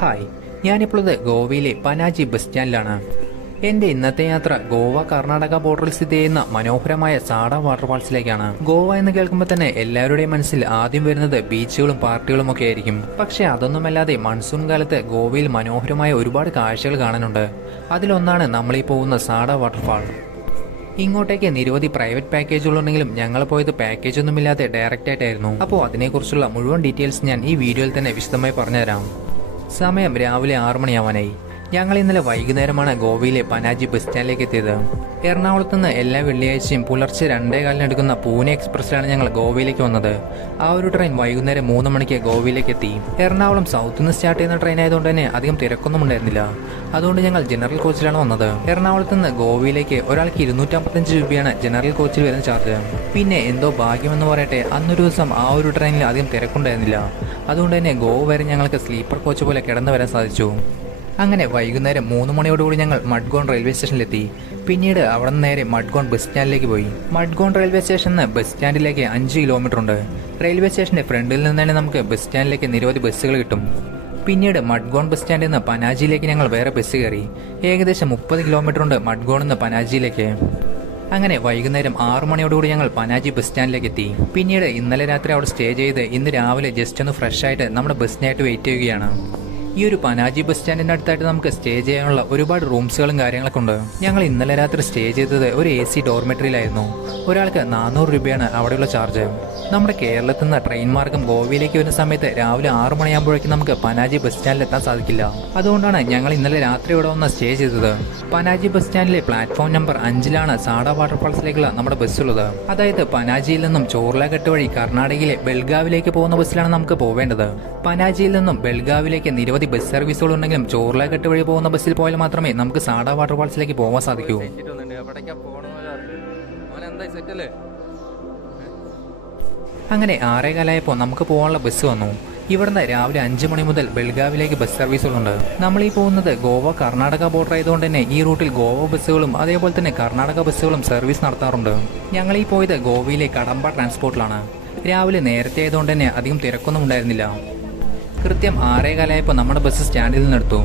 Hi, ഞാനിപ്പോഴത് ഗോവയിലെ Panaji bus സ്റ്റാൻഡിലാണ്. എന്റെ ഇന്നത്തെ യാത്ര ഗോവ കർണാടക ബോർഡറിൽ സ്ഥിതി ചെയ്യുന്ന മനോഹരമായ സാഡ വാട്ടർഫാൾസിലേക്കാണ്. ഗോവ എന്ന് കേൾക്കുമ്പോൾ തന്നെ എല്ലാവരുടെയും മനസ്സിൽ ആദ്യം വരുന്നത് ബീച്ചുകളും പാർട്ടികളും ഒക്കെ ആയിരിക്കും. പക്ഷെ അതൊന്നുമല്ലാതെ മൺസൂൺ കാലത്ത് ഗോവയിൽ മനോഹരമായ ഒരുപാട് കാഴ്ചകൾ കാണാനുണ്ട്. അതിലൊന്നാണ് നമ്മളീ പോകുന്ന സാഡ വാട്ടർഫാൾ. ഇങ്ങോട്ടേക്ക് നിരവധി പ്രൈവറ്റ് പാക്കേജുകളുണ്ടെങ്കിലും ഞങ്ങൾ പോയത് പാക്കേജ് ഒന്നുമില്ലാതെ ഡയറക്റ്റ് ആയിട്ടായിരുന്നു. അപ്പോൾ അതിനെക്കുറിച്ചുള്ള മുഴുവൻ ഡീറ്റെയിൽസ് ഞാൻ ഈ വീഡിയോയിൽ തന്നെ വിശദമായി പറഞ്ഞുതരാം. സമയം രാവിലെ 6 മണിയാവാനായി. ഞങ്ങൾ ഇന്നലെ വൈകുന്നേരമാണ് ഗോവയിലെ പനാജി ബസ് സ്റ്റാൻഡിലേക്ക് എത്തിയത്. എറണാകുളത്ത് നിന്ന് എല്ലാ വെള്ളിയാഴ്ചയും പുലർച്ചെ 2:15 എടുക്കുന്ന പൂനെ എക്സ്പ്രസ്സിലാണ് ഞങ്ങൾ ഗോവയിലേക്ക് വന്നത്. ആ ഒരു ട്രെയിൻ വൈകുന്നേരം 3 മണിക്ക് ഗോവയിലേക്ക് എത്തി. എറണാകുളം സൗത്തിൽ നിന്ന് സ്റ്റാർട്ട് ചെയ്യുന്ന ട്രെയിൻ ആയതുകൊണ്ട് തന്നെ അധികം തിരക്കൊന്നും ഉണ്ടായിരുന്നില്ല. അതുകൊണ്ട് ഞങ്ങൾ ജനറൽ കോച്ചിലാണ് വന്നത്. എറണാകുളത്ത് നിന്ന് ഗോവയിലേക്ക് ഒരാൾക്ക് 255 രൂപയാണ് ജനറൽ കോച്ചിൽ വരുന്ന ചാർജ്. പിന്നെ എന്തോ ഭാഗ്യമെന്ന് പറയട്ടെ, അന്നൊരു ദിവസം ആ ഒരു ട്രെയിനിൽ അധികം തിരക്കുണ്ടായിരുന്നില്ല. അതുകൊണ്ട് തന്നെ ഗോവ വരെ ഞങ്ങൾക്ക് സ്ലീപ്പർ കോച്ച് പോലെ കിടന്നു വരാൻ സാധിച്ചു. അങ്ങനെ വൈകുന്നേരം 3 മണിയോടുകൂടി ഞങ്ങൾ മഡ്ഗോൺ റെയിൽവേ സ്റ്റേഷനിലെത്തി. പിന്നീട് അവിടെ നിന്ന് നേരെ മഡ്ഗോൺ ബസ് സ്റ്റാൻഡിലേക്ക് പോയി. മഡ്ഗോൺ റെയിൽവേ സ്റ്റേഷനിൽ നിന്ന് ബസ് സ്റ്റാൻഡിലേക്ക് 5 കിലോമീറ്റർ ഉണ്ട്. റെയിൽവേ സ്റ്റേഷന്റെ ഫ്രണ്ടിൽ നിന്ന് തന്നെ നമുക്ക് ബസ് സ്റ്റാൻഡിലേക്ക് നിരവധി ബസ്സുകൾ കിട്ടും. പിന്നീട് മഡ്ഗോൺ ബസ് സ്റ്റാൻഡിൽ നിന്ന് പനാജിയിലേക്ക് ഞങ്ങൾ വേറെ ബസ് കയറി. ഏകദേശം 30 കിലോമീറ്റർ ഉണ്ട് മഡ്ഗോണിൽ നിന്ന് പനാജിയിലേക്ക്. അങ്ങനെ വൈകുന്നേരം 6 മണിയോടുകൂടി ഞങ്ങൾ പനാജി ബസ് സ്റ്റാൻഡിലേക്ക് എത്തി. പിന്നീട് ഇന്നലെ രാത്രി അവിടെ സ്റ്റേ ചെയ്ത് ഇന്ന് രാവിലെ ജസ്റ്റ് ഒന്ന് ഫ്രഷ് ആയിട്ട് നമ്മുടെ ബസ്സിനായിട്ട് വെയിറ്റ് ചെയ്യുകയാണ്. ഈ ഒരു പനാജി ബസ് സ്റ്റാൻഡിന്റെ അടുത്തായിട്ട് നമുക്ക് സ്റ്റേ ചെയ്യാനുള്ള ഒരുപാട് റൂംസുകളും കാര്യങ്ങളൊക്കെ ഉണ്ട്. ഞങ്ങൾ ഇന്നലെ രാത്രി സ്റ്റേ ചെയ്തത് ഒരു AC ഡോർമെട്രിയിലായിരുന്നു. ഒരാൾക്ക് 400 രൂപയാണ് അവിടെയുള്ള ചാർജ്. നമ്മുടെ കേരളത്തിൽ നിന്ന് ട്രെയിൻ മാർഗം ഗോവയിലേക്ക് വരുന്ന സമയത്ത് രാവിലെ 6 മണിയാകുമ്പോഴേക്കും നമുക്ക് പനാജി ബസ് സ്റ്റാൻഡിൽ എത്താൻ സാധിക്കില്ല. അതുകൊണ്ടാണ് ഞങ്ങൾ ഇന്നലെ രാത്രി ഇവിടെ വന്ന് സ്റ്റേ ചെയ്തത്. പനാജി ബസ് സ്റ്റാൻഡിലെ പ്ലാറ്റ്ഫോം നമ്പർ 5-ലാണ് സാഡ വാട്ടർഫാൾസിലേക്കുള്ള നമ്മുടെ ബസ് ഉള്ളത്. അതായത് പനാജിയിൽ നിന്നും ചോർലാഘട്ട് വഴി കർണാടകയിലെ ബെൽഗാവിലേക്ക് പോകുന്ന ബസ്സിലാണ് നമുക്ക് പോവേണ്ടത്. പനാജിയിൽ നിന്നും ബെൽഗാവിലേക്ക് നിരവധി ബസ് സർവീസുകൾ ഉണ്ടെങ്കിലും ചോർലാഘട്ട് വഴി പോകുന്ന ബസ്സിൽ പോയാൽ മാത്രമേ നമുക്ക് സാഡ വാട്ടർഫാൾസിലേക്ക് പോകാൻ സാധിക്കൂ. അങ്ങനെ 6:15 നമുക്ക് പോകാനുള്ള ബസ് വന്നു. ഇവിടുന്ന് രാവിലെ 5 മണി മുതൽ ബെൽഗാവിലേക്ക് ബസ് സർവീസുകളുണ്ട്. നമ്മൾ ഈ പോകുന്നത് ഗോവ കർണാടക ബോർഡർ ആയതുകൊണ്ട് തന്നെ ഈ റൂട്ടിൽ ഗോവ ബസ്സുകളും അതേപോലെ തന്നെ കർണാടക ബസ്സുകളും സർവീസ് നടത്താറുണ്ട്. ഞങ്ങൾ ഈ പോയത് ഗോവയിലെ കടമ്പ ട്രാൻസ്പോർട്ടിലാണ്. രാവിലെ നേരത്തെ ആയതുകൊണ്ട് തന്നെ അധികം തിരക്കൊന്നും ഉണ്ടായിരുന്നില്ല. കൃത്യം 6:15 നമ്മുടെ ബസ് സ്റ്റാൻഡിൽ നിന്നെടുത്തു.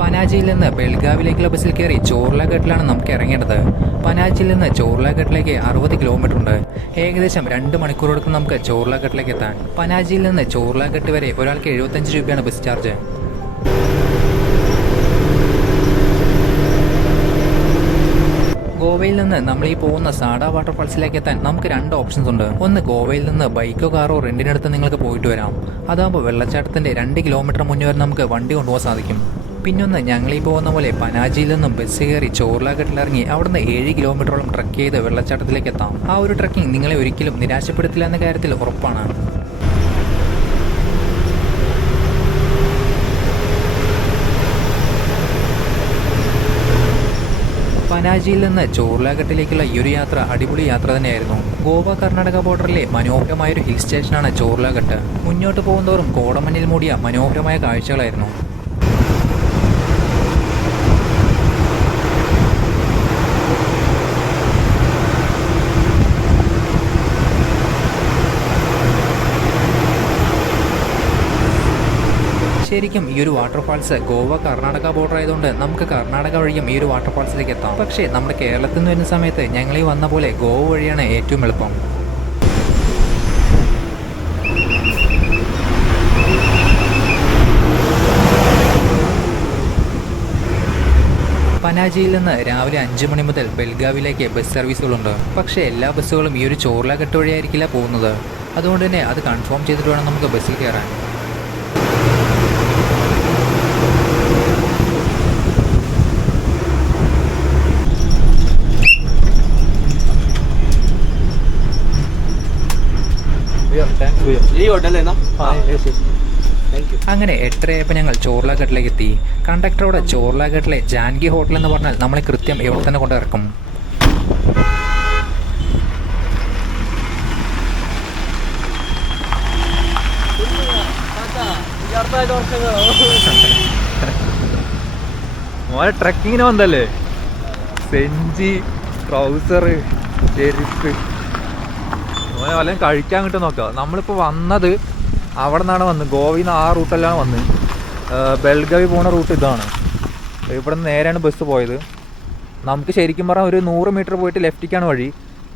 പനാജിയിൽ നിന്ന് ബെൽഗാവിലേക്കുള്ള ബസ്സിൽ കയറി ചോർലാഘട്ടിലാണ് നമുക്ക് ഇറങ്ങേണ്ടത്. പനാജിയിൽ നിന്ന് ചോർലാഘട്ടിലേക്ക് 60 കിലോമീറ്റർ ഉണ്ട്. ഏകദേശം 2 മണിക്കൂർ എടുക്കും നമുക്ക് ചോർലാഘട്ടിലേക്ക് എത്താൻ. പനാജിയിൽ നിന്ന് ചോർലാഘട്ട് വരെ ഒരാൾക്ക് 75 രൂപയാണ് ബസ് ചാർജ്. ഗോവയിൽ നിന്ന് നമ്മൾ ഈ പോകുന്ന സാഡ വാട്ടർഫാൾസിലേക്ക് എത്താൻ നമുക്ക് 2 ഓപ്ഷൻസ് ഉണ്ട്. ഒന്ന്, ഗോവയിൽ നിന്ന് ബൈക്കോ കാറോ റെന്റിനെടുത്ത് നിങ്ങൾക്ക് പോയിട്ട് വരാം. അതാകുമ്പോൾ വെള്ളച്ചാട്ടത്തിന്റെ 2 കിലോമീറ്റർ മുന്നേ വരെ നമുക്ക് വണ്ടി കൊണ്ടുപോകാൻ സാധിക്കും. പിന്നൊന്ന്, ഞങ്ങൾ ഈ പോകുന്ന പോലെ പനാജിയിൽ നിന്നും ബസ് കയറി ചോർലാഘട്ടിലിറങ്ങി അവിടുന്ന് 7 കിലോമീറ്ററോളം ട്രക്ക് ചെയ്ത് വെള്ളച്ചാട്ടത്തിലേക്ക് എത്താം. ആ ഒരു ട്രക്കിംഗ് നിങ്ങളെ ഒരിക്കലും നിരാശപ്പെടുത്തില്ല എന്ന കാര്യത്തിൽ ഉറപ്പാണ്. പനാജിയിൽ നിന്ന് ചോർലാഘട്ടിലേക്കുള്ള ഈ ഒരു യാത്ര അടിപൊളി യാത്ര തന്നെയായിരുന്നു. ഗോവ കർണാടക ബോർഡറിലെ മനോഹരമായൊരു ഹിൽ സ്റ്റേഷനാണ് ചോർലാഘട്ട്. മുന്നോട്ട് പോകുന്നതോറും കോടമഞ്ഞിൽ മൂടിയ മനോഹരമായ കാഴ്ചകളായിരുന്നു. ശരിക്കും ഈ ഒരു വാട്ടർഫാൾസ് ഗോവ കർണാടക ബോർഡർ ആയതുകൊണ്ട് നമുക്ക് കർണാടക വഴിയും ഈ ഒരു വാട്ടർഫാൾസിലേക്ക് എത്താം. പക്ഷേ നമ്മുടെ കേരളത്തിൽ നിന്ന് വരുന്ന സമയത്ത് ഞങ്ങൾ ഈ വന്ന പോലെ ഗോവ വഴിയാണ് ഏറ്റവും എളുപ്പം. പനാജിയിൽ നിന്ന് രാവിലെ 5 മണി മുതൽ ബെൽഗാവിലേക്ക് ബസ് സർവീസുകളുണ്ട്. പക്ഷേ എല്ലാ ബസ്സുകളും ഈ ഒരു ചോർലാഘട്ട് വഴിയായിരിക്കില്ല പോകുന്നത്. അതുകൊണ്ട് തന്നെ അത് കൺഫേം ചെയ്തിട്ട് വേണം നമുക്ക് ബസ്സിൽ കയറാൻ. അങ്ങനെ 8:30 ഞങ്ങൾ ചോർലാഘട്ടിലേക്ക് എത്തി. കണ്ടക്ടറോട് ചോർലാഘട്ടിലെ ജാൻകി ഹോട്ടൽ എന്ന് പറഞ്ഞാൽ നമ്മളെ കൃത്യം ഇവിടെ തന്നെ കൊണ്ട് ഇറക്കും. മോനെ ട്രക്കിങ്ങിന് വന്നല്ലേ? സെഞ്ചി, ട്രൗസർ, ചെരുപ്പ്, വല്ലതും കഴിക്കാൻ കിട്ടും നോക്കാം. നമ്മളിപ്പോൾ വന്നത് അവിടെ നിന്നാണ് വന്നത്, ഗോവയിൽ നിന്ന് ആ റൂട്ടെല്ലാം വന്ന്. ബെൽഗാവി പോണ റൂട്ട് ഇതാണ്. ഇവിടെ നിന്ന് നേരെയാണ് ബസ് പോയത്. നമുക്ക് ശരിക്കും പറഞ്ഞാൽ ഒരു 100 മീറ്റർ പോയിട്ട് ലെഫ്റ്റിക്കാണ് വഴി.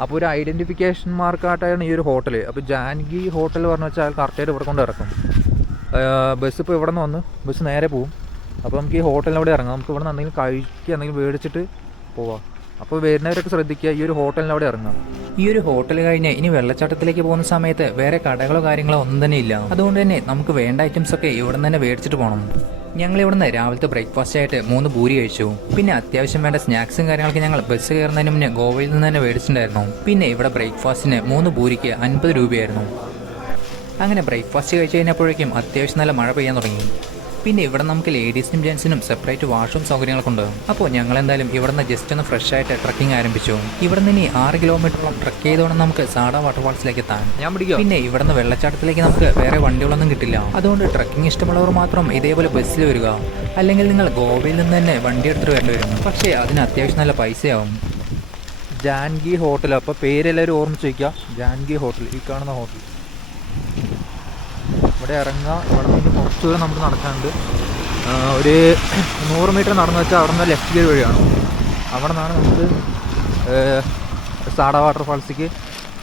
അപ്പോൾ ഒരു ഐഡൻറ്റിഫിക്കേഷൻ മാർക്കായിട്ടാണ് ഈ ഒരു ഹോട്ടൽ. അപ്പോൾ ജാൻകി ഹോട്ടൽ പറഞ്ഞു വെച്ചാൽ കറക്റ്റായിട്ട് ഇവിടെ കൊണ്ട് ഇറക്കും. ബസ് ഇപ്പോൾ ഇവിടെ നിന്ന് വന്ന് ബസ് നേരെ പോവും. അപ്പോൾ നമുക്ക് ഈ ഹോട്ടലിനവിടെ ഇറങ്ങാം. നമുക്ക് ഇവിടെ നിന്ന് എന്തെങ്കിലും കഴിക്കുക, എന്തെങ്കിലും മേടിച്ചിട്ട് പോവാം. അപ്പോൾ വരുന്നവരൊക്കെ ശ്രദ്ധിക്കുക, ഈ ഒരു ഹോട്ടലിനവിടെ ഇറങ്ങാം. ഈ ഒരു ഹോട്ടൽ കഴിഞ്ഞ് ഇനി വെള്ളച്ചാട്ടത്തിലേക്ക് പോകുന്ന സമയത്ത് വേറെ കടകളോ കാര്യങ്ങളോ ഒന്നും തന്നെ ഇല്ല. അതുകൊണ്ട് തന്നെ നമുക്ക് വേണ്ട ഐറ്റംസ് ഒക്കെ ഇവിടെ നിന്ന് തന്നെ മേടിച്ചിട്ട് പോകണം. ഞങ്ങൾ ഇവിടുന്ന് രാവിലത്തെ ബ്രേക്ക്ഫാസ്റ്റ് ആയിട്ട് 3 പൂരി കഴിച്ചു. പിന്നെ അത്യാവശ്യം വേണ്ട സ്നാക്സും കാര്യങ്ങളൊക്കെ ഞങ്ങൾ ബസ് കയറുന്നതിന് മുന്നേ ഗോവയിൽ നിന്ന് തന്നെ മേടിച്ചിട്ടുണ്ടായിരുന്നു. പിന്നെ ഇവിടെ ബ്രേക്ക്ഫാസ്റ്റിന് 3 പൂരിക്ക് 50 രൂപയായിരുന്നു. അങ്ങനെ ബ്രേക്ക്ഫാസ്റ്റ് കഴിച്ച് കഴിഞ്ഞപ്പോഴേക്കും അത്യാവശ്യം നല്ല മഴ പെയ്യാൻ തുടങ്ങി. പിന്നെ ഇവിടെ നമുക്ക് ലേഡീസിനും ജെൻസിനും സെപ്പറേറ്റ് വാഷും സൗകര്യങ്ങളൊക്കെ ഉണ്ട്. അപ്പോൾ ഞങ്ങൾ എന്തായാലും ഇവിടെ നിന്ന് ജസ്റ്റ് ഒന്ന് ഫ്രഷ് ആയിട്ട് ട്രക്കിംഗ് ആരംഭിച്ചു. ഇവിടെ നിന്ന് ഇനി 6 കിലോമീറ്ററോളം ട്രക്ക് ചെയ്തോടെ നമുക്ക് സാഡ വാട്ടർഫാൾസിലേക്ക് എത്താൻ. പിന്നെ ഇവിടെ നിന്ന് വെള്ളച്ചാട്ടത്തിലേക്ക് നമുക്ക് വേറെ വണ്ടികളൊന്നും കിട്ടില്ല. അതുകൊണ്ട് ട്രക്കിംഗ് ഇഷ്ടമുള്ളവർ മാത്രം ഇതേപോലെ ബസ്സിൽ വരിക. അല്ലെങ്കിൽ നിങ്ങൾ ഗോവയിൽ നിന്ന് തന്നെ വണ്ടി എടുത്തിട്ട് വരേണ്ടി വരും. പക്ഷേ അതിന് അത്യാവശ്യം നല്ല പൈസയാവും. ജാൻകി ഹോട്ടൽ, അപ്പോൾ പേരെല്ലാവരും ഓർമ്മിച്ച് വയ്ക്കുക. ജാൻകി ഹോട്ടൽ, ഈ കാണുന്ന ഹോട്ടൽ. ഇവിടെ ഇറങ്ങുക. ഇവിടെ നിന്ന് കുറച്ച് ദൂരം നമുക്ക് നടക്കാനുണ്ട്. ഒരു 100 മീറ്റർ നടന്നു വെച്ചാൽ അവിടെ നിന്ന് ലെഫ്റ്റ് ഗിയർ വഴിയാണ്. അവിടെ നിന്നാണ് നമുക്ക് സാഡ വാട്ടർഫാൾസിലേക്ക്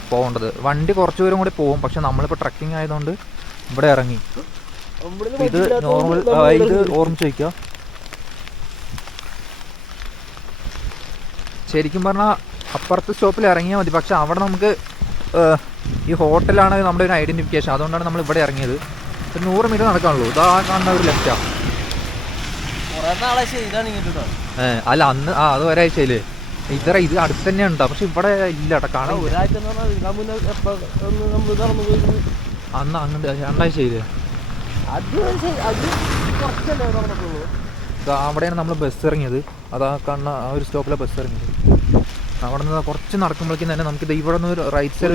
പോകേണ്ടത്. വണ്ടി കുറച്ച് ദൂരം കൂടി പോകും. പക്ഷെ നമ്മളിപ്പോൾ ട്രക്കിംഗ് ആയതുകൊണ്ട് ഇവിടെ ഇറങ്ങി. ഇത് നോർമൽ, ഇത് ഓർമ്മിച്ച് വയ്ക്കുക. ശരിക്കും പറഞ്ഞാൽ അപ്പുറത്തെ സ്റ്റോപ്പിൽ ഇറങ്ങിയാൽ മതി. പക്ഷെ അവിടെ നമുക്ക് ഈ ഹോട്ടലാണ് നമ്മുടെ ഒരു ഐഡൻറ്റിഫിക്കേഷൻ. അതുകൊണ്ടാണ് നമ്മൾ ഇവിടെ ഇറങ്ങിയത്. 100 മീറ്റർ നടക്കാനുള്ളൂ. ഇതാ കാണുന്ന ഒരു ലെഫ്റ്റാണ്. അല്ല അന്ന് അത് ഒരാഴ്ചയില് ഇത് അടുത്ത് തന്നെ ഉണ്ടോ? പക്ഷെ ഇവിടെ ഇല്ല കേട്ടോ, കാണാൻ. അന്ന് അങ്ങോട്ട് 2 ആഴ്ചയില് അവിടെയാണ് നമ്മൾ ബസ് ഇറങ്ങിയത്. അതാ കാണുന്ന ആ ഒരു സ്റ്റോപ്പിലെ ബസ് ഇറങ്ങിയത്. അവിടെ നിന്ന് കുറച്ച് നടക്കുമ്പോഴേക്കും തന്നെ നമുക്ക് ഇവിടെ നിന്ന് ഒരു റൈറ്റ് സൈഡ്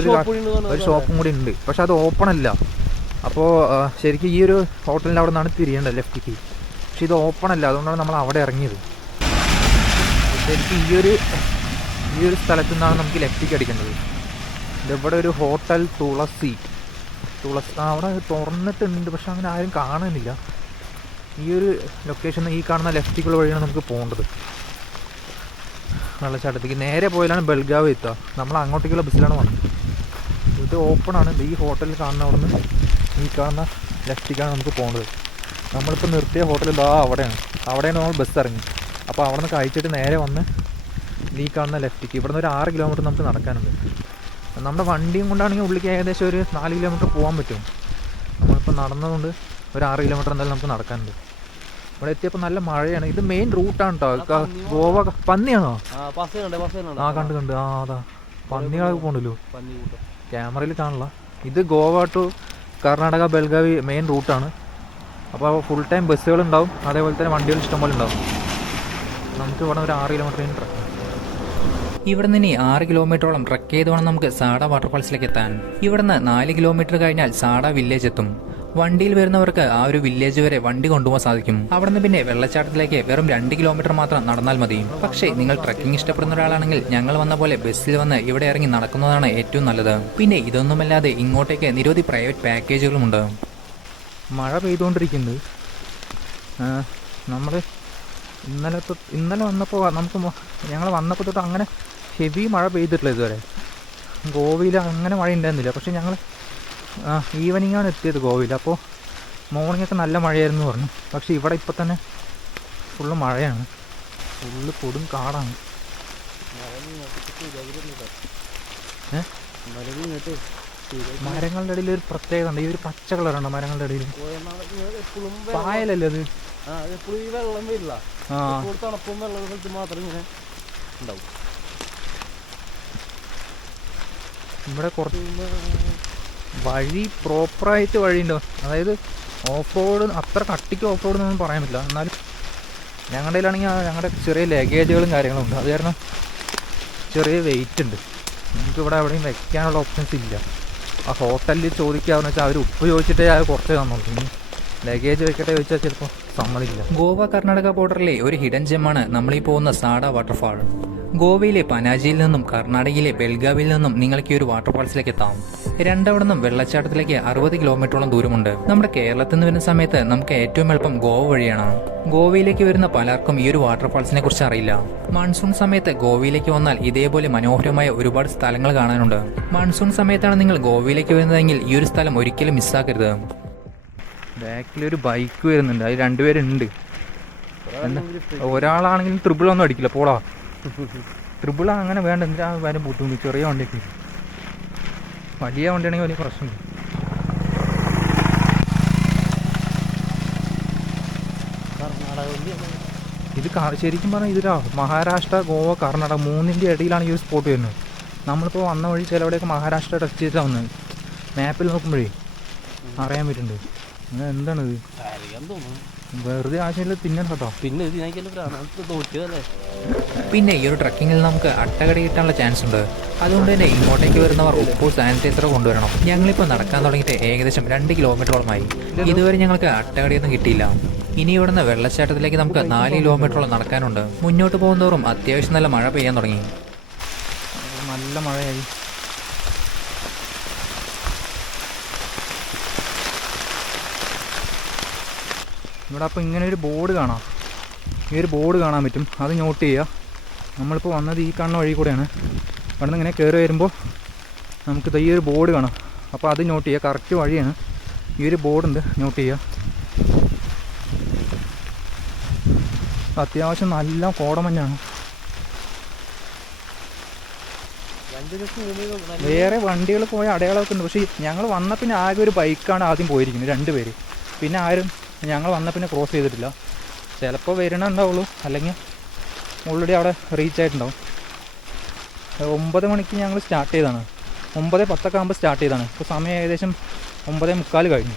ഒരു ഷോപ്പും കൂടി ഉണ്ട്. പക്ഷെ അത് ഓപ്പൺ അല്ല. അപ്പോൾ ശരിക്കും ഈ ഒരു ഹോട്ടലിൻ്റെ അവിടെ നിന്നാണ് തിരിയേണ്ടത് ലെഫ്റ്റിക്ക്. പക്ഷെ ഇത് ഓപ്പൺ അല്ല. അതുകൊണ്ടാണ് നമ്മൾ അവിടെ ഇറങ്ങിയത്. ശരിക്കും ഈ ഒരു സ്ഥലത്തു നിന്നാണ് നമുക്ക് ലെഫ്റ്റിക്ക് അടിക്കേണ്ടത്. ഇതിവിടെ ഒരു ഹോട്ടൽ തുളസി അവിടെ തുറന്നിട്ടുണ്ട്. പക്ഷെ അങ്ങനെ ആരും കാണുന്നില്ല. ഈ ഒരു ലൊക്കേഷൻ, ഈ കാണുന്ന ലെഫ്റ്റിക്കുള്ള വഴിയാണ് നമുക്ക് പോകേണ്ടത്. വെള്ളച്ചാട്ടത്തേക്ക് നേരെ പോയാലാണ് ബെൽഗാവ് എത്തുക. നമ്മൾ അങ്ങോട്ടേക്കുള്ള ബസ്സിലാണ് വന്നത്. ഇത് ഓപ്പണാണ്. ഈ ഹോട്ടലിൽ കാണുന്ന അവിടെ നിന്ന് ഈ കാണുന്ന ലെഫ്റ്റിക്കാണ് നമുക്ക് പോകേണ്ടത്. നമ്മളിപ്പോൾ നിർത്തിയ ഹോട്ടൽ ഇതാ അവിടെയാണ് നമ്മൾ ബസ് ഇറങ്ങി. അപ്പോൾ അവിടെ നിന്ന് കഴിച്ചിട്ട് നേരെ വന്ന് ഈ കാണുന്ന ലെഫ്റ്റിക്ക്. ഇവിടെ നിന്ന് ഒരു 6 കിലോമീറ്റർ നമുക്ക് നടക്കാനുണ്ട്. നമ്മുടെ വണ്ടിയും കൊണ്ടാണെങ്കിൽ ഉള്ളിലേക്ക് ഏകദേശം ഒരു 4 കിലോമീറ്റർ പോകാൻ പറ്റും. നമ്മളിപ്പോൾ നടന്നതുകൊണ്ട് ഒരു 6 കിലോമീറ്റർ എന്തായാലും നമുക്ക് നടക്കാനുണ്ട്. ഇവിടെ എത്തിയപ്പോൾ നല്ല മഴയാണ്. ഇത് മെയിൻ റൂട്ടാണ് കേട്ടോ. ഗോവ പന്നിയാണോ? കണ്ട് അതാ പന്നികളൊക്കെ പോകണ്ടല്ലോ. ക്യാമറയിൽ കാണില്ല. ഇത് ഗോവ ടു കർണാടക ബെൽഗാവി മെയിൻ റൂട്ടാണ്. അപ്പോൾ ഫുൾ ടൈം ബസ്സുകളുണ്ടാവും. അതേപോലെ തന്നെ വണ്ടികൾ ഇഷ്ടംപോലെ ഉണ്ടാവും. നമുക്ക് ഇവിടെ ഒരു 6 കിലോമീറ്റർ ട്രക്ക്. ഇവിടെ നിന്ന് 6 കിലോമീറ്ററോളം ട്രക്ക് ചെയ്ത് വേണം നമുക്ക് സാഡ വാട്ടർഫാൾസിലേക്ക് എത്താൻ. ഇവിടുന്ന് 4 കിലോമീറ്റർ കഴിഞ്ഞാൽ സാഡ വില്ലേജ് എത്തും. വണ്ടിയിൽ വരുന്നവർക്ക് ആ ഒരു വില്ലേജ് വരെ വണ്ടി കൊണ്ടുപോകാൻ സാധിക്കും. അവിടുന്ന് പിന്നെ വെള്ളച്ചാട്ടത്തിലേക്ക് വെറും 2 കിലോമീറ്റർ മാത്രം നടന്നാൽ മതി. പക്ഷേ നിങ്ങൾ ട്രക്കിംഗ് ഇഷ്ടപ്പെടുന്ന ഒരാളാണെങ്കിൽ ഞങ്ങൾ വന്ന പോലെ ബസ്സിൽ വന്ന് ഇവിടെ ഇറങ്ങി നടക്കുന്നതാണ് ഏറ്റവും നല്ലത്. പിന്നെ ഇതൊന്നുമല്ലാതെ ഇങ്ങോട്ടേക്ക് നിരവധി പ്രൈവറ്റ് പാക്കേജുകളുമുണ്ട്. മഴ പെയ്തുകൊണ്ടിരിക്കുന്നത്. നമ്മൾ ഇന്നലെ വന്നപ്പോൾ ഞങ്ങൾ വന്നപ്പോൾ തൊട്ട് അങ്ങനെ ഹെവി മഴ പെയ്തിട്ടില്ല ഇതുവരെ. ഗോവയിൽ അങ്ങനെ മഴ ഉണ്ടായിരുന്നില്ല. പക്ഷെ ഞങ്ങൾ ഈവനിങ്ങാണ് എത്തിയത് ഗോവയിൽ. അപ്പോൾ മോർണിംഗൊക്കെ നല്ല മഴയായിരുന്നു പറഞ്ഞു. പക്ഷെ ഇവിടെ ഇപ്പോൾ തന്നെ ഫുള്ള് മഴയാണ്. ഫുള്ള് കൊടും കാടാണ്. മരങ്ങളുടെ ഇടയിൽ ഒരു പ്രത്യേകത ഉണ്ട്. ഈ ഒരു പച്ച കളറുണ്ട് മരങ്ങളുടെ ഇടയിൽ. പായലല്ലേ അത്? ഇവിടെ കുറച്ച് വഴി പ്രോപ്പറായിട്ട് വഴിയുണ്ടോ? അതായത് ഓഫ് റോഡ് അത്ര കട്ടിക്ക് ഓഫ് റോഡ് എന്നൊന്നും പറയാൻ പറ്റില്ല. എന്നാലും ഞങ്ങളുടെ കയ്യിലാണെങ്കിൽ ഞങ്ങളുടെ ചെറിയ ലഗേജുകളും കാര്യങ്ങളും ഉണ്ട്. അത് കാരണം ചെറിയ വെയിറ്റ് ഉണ്ട്. നമുക്കിവിടെ എവിടെയും വെക്കാനുള്ള ഓപ്ഷൻസ് ഇല്ല. ആ ഹോട്ടലിൽ ചോദിക്കാമെന്ന് വെച്ചാൽ അവർ ഉപ്പ് ചോദിച്ചിട്ടേ അത് കുറച്ച് തന്നുള്ളൂ. ഇനി ലഗേജ് വെക്കട്ടെ ചോദിച്ചാൽ ചിലപ്പോൾ സമ്മതിക്കില്ല. ഗോവ കർണാടക ബോർഡറിലെ ഒരു ഹിഡൻ ജെമ്മാണ് നമ്മളീ പോകുന്ന സാഡ വാട്ടർഫാൾ. ഗോവയിലെ പനാജിയിൽ നിന്നും കർണാടകയിലെ ബെൽഗാവിൽ നിന്നും നിങ്ങൾക്ക് ഈ ഒരു വാട്ടർഫാൾസിലേക്ക് എത്താം. രണ്ടവിടെ നിന്നും വെള്ളച്ചാട്ടത്തിലേക്ക് 60 കിലോമീറ്ററോളം ദൂരമുണ്ട്. നമ്മുടെ കേരളത്തിൽ നിന്ന് വരുന്ന സമയത്ത് നമുക്ക് ഏറ്റവും എളുപ്പം ഗോവ വഴിയാണ്. ഗോവയിലേക്ക് വരുന്ന പലർക്കും ഈ ഒരു വാട്ടർഫാൾസിനെ കുറിച്ച് അറിയില്ല. മൺസൂൺ സമയത്ത് ഗോവയിലേക്ക് വന്നാൽ ഇതേപോലെ മനോഹരമായ ഒരുപാട് സ്ഥലങ്ങൾ കാണാനുണ്ട്. മൺസൂൺ സമയത്താണ് നിങ്ങൾ ഗോവയിലേക്ക് വരുന്നതെങ്കിൽ ഈ ഒരു സ്ഥലം ഒരിക്കലും മിസ്സാക്കരുത്. ബാക്കിലൊരു ബൈക്ക് വരുന്നുണ്ട്, അത് രണ്ടുപേരുണ്ട്. ഒരാളാണെങ്കിലും ട്രിപ്പിളൊന്നും അടിക്കില്ല, പോളാ. ട്രിപ്പിൾ അങ്ങനെ വേണ്ട, എന്തിനാ വരും ബുദ്ധിമുട്ട്. ചെറിയ വണ്ടിയൊക്കെ, വലിയ വണ്ടിയാണെങ്കിൽ വലിയ പ്രശ്നമില്ല. ഇത് ശരിക്കും പറഞ്ഞാൽ ഇതിലാ മഹാരാഷ്ട്ര, ഗോവ, കർണാടക മൂന്നിൻ്റെ ഇടയിലാണ് ഈ ഒരു സ്പോട്ട് വരുന്നത്. നമ്മളിപ്പോൾ വന്ന വഴി ചിലവിടെയൊക്കെ മഹാരാഷ്ട്ര ടച്ച് ചെയ്തിട്ടാണ് വന്നത്. മാപ്പിൽ നോക്കുമ്പോഴേ അറിയാൻ പറ്റുന്നുണ്ട്. എന്താണിത്, വെറുതെ ആവശ്യമില്ല തിന്നാൻ കേട്ടോ. പിന്നെ ഈ ഒരു ട്രക്കിങ്ങിൽ നമുക്ക് അട്ടകടി കിട്ടാനുള്ള ചാൻസ് ഉണ്ട്. അതുകൊണ്ട് തന്നെ ഇങ്ങോട്ടേക്ക് വരുന്നവർ ഉപ്പോ സാനിറ്റൈസറോ കൊണ്ടുവരണം. ഞങ്ങളിപ്പോൾ നടക്കാൻ തുടങ്ങിയിട്ട് ഏകദേശം 2 കിലോമീറ്ററോളമായി. ഇതുവരെ ഞങ്ങൾക്ക് അട്ടകടിയൊന്നും കിട്ടിയില്ല. ഇനി ഇവിടുന്ന് വെള്ളച്ചാട്ടത്തിലേക്ക് നമുക്ക് 4 കിലോമീറ്ററോളം നടക്കാനുണ്ട്. മുന്നോട്ട് പോകുന്നതോറും അത്യാവശ്യം നല്ല മഴ പെയ്യാൻ തുടങ്ങി. നല്ല മഴയായി. ഇവിടെ അപ്പോൾ ഇങ്ങനെ ഒരു ബോർഡ് കാണാം. ഈ ഒരു ബോർഡ് കാണാൻ പറ്റും, അത് നോട്ട് ചെയ്യുക. നമ്മളിപ്പോൾ വന്നത് ഈ കാണുന്ന വഴി കൂടെയാണ്. അവിടെ നിന്ന് ഇങ്ങനെ കയറി വരുമ്പോൾ നമുക്ക് ഈ ഒരു ബോർഡ് കാണാം. അപ്പോൾ അത് നോട്ട് ചെയ്യുക, കറക്റ്റ് വഴിയാണ്. ഈ ഒരു ബോർഡുണ്ട്, നോട്ട് ചെയ്യുക. അത്യാവശ്യം നല്ല കോടമഞ്ഞാണ്. വേറെ വണ്ടികൾ പോയ അടയാളമൊക്കെ ഉണ്ട്. പക്ഷേ ഞങ്ങൾ വന്ന പിന്നെ ആകെ ഒരു ബൈക്കാണ് ആദ്യം പോയിരിക്കുന്നത്, 2 പേര്. പിന്നെ ആരും ഞങ്ങൾ വന്ന പിന്നെ ക്രോസ് ചെയ്തിട്ടില്ല. ചിലപ്പോൾ വരണുണ്ടാവുള്ളൂ, അല്ലെങ്കിൽ ഓൾറെഡി അവിടെ റീച്ച് ആയിട്ടുണ്ടാവും. 9 മണിക്ക് ഞങ്ങൾ സ്റ്റാർട്ട് ചെയ്തതാണ്. 9:10 ആകുമ്പോൾ സ്റ്റാർട്ട് ചെയ്തതാണ്. ഇപ്പോൾ സമയം ഏകദേശം 9:45 കഴിഞ്ഞു.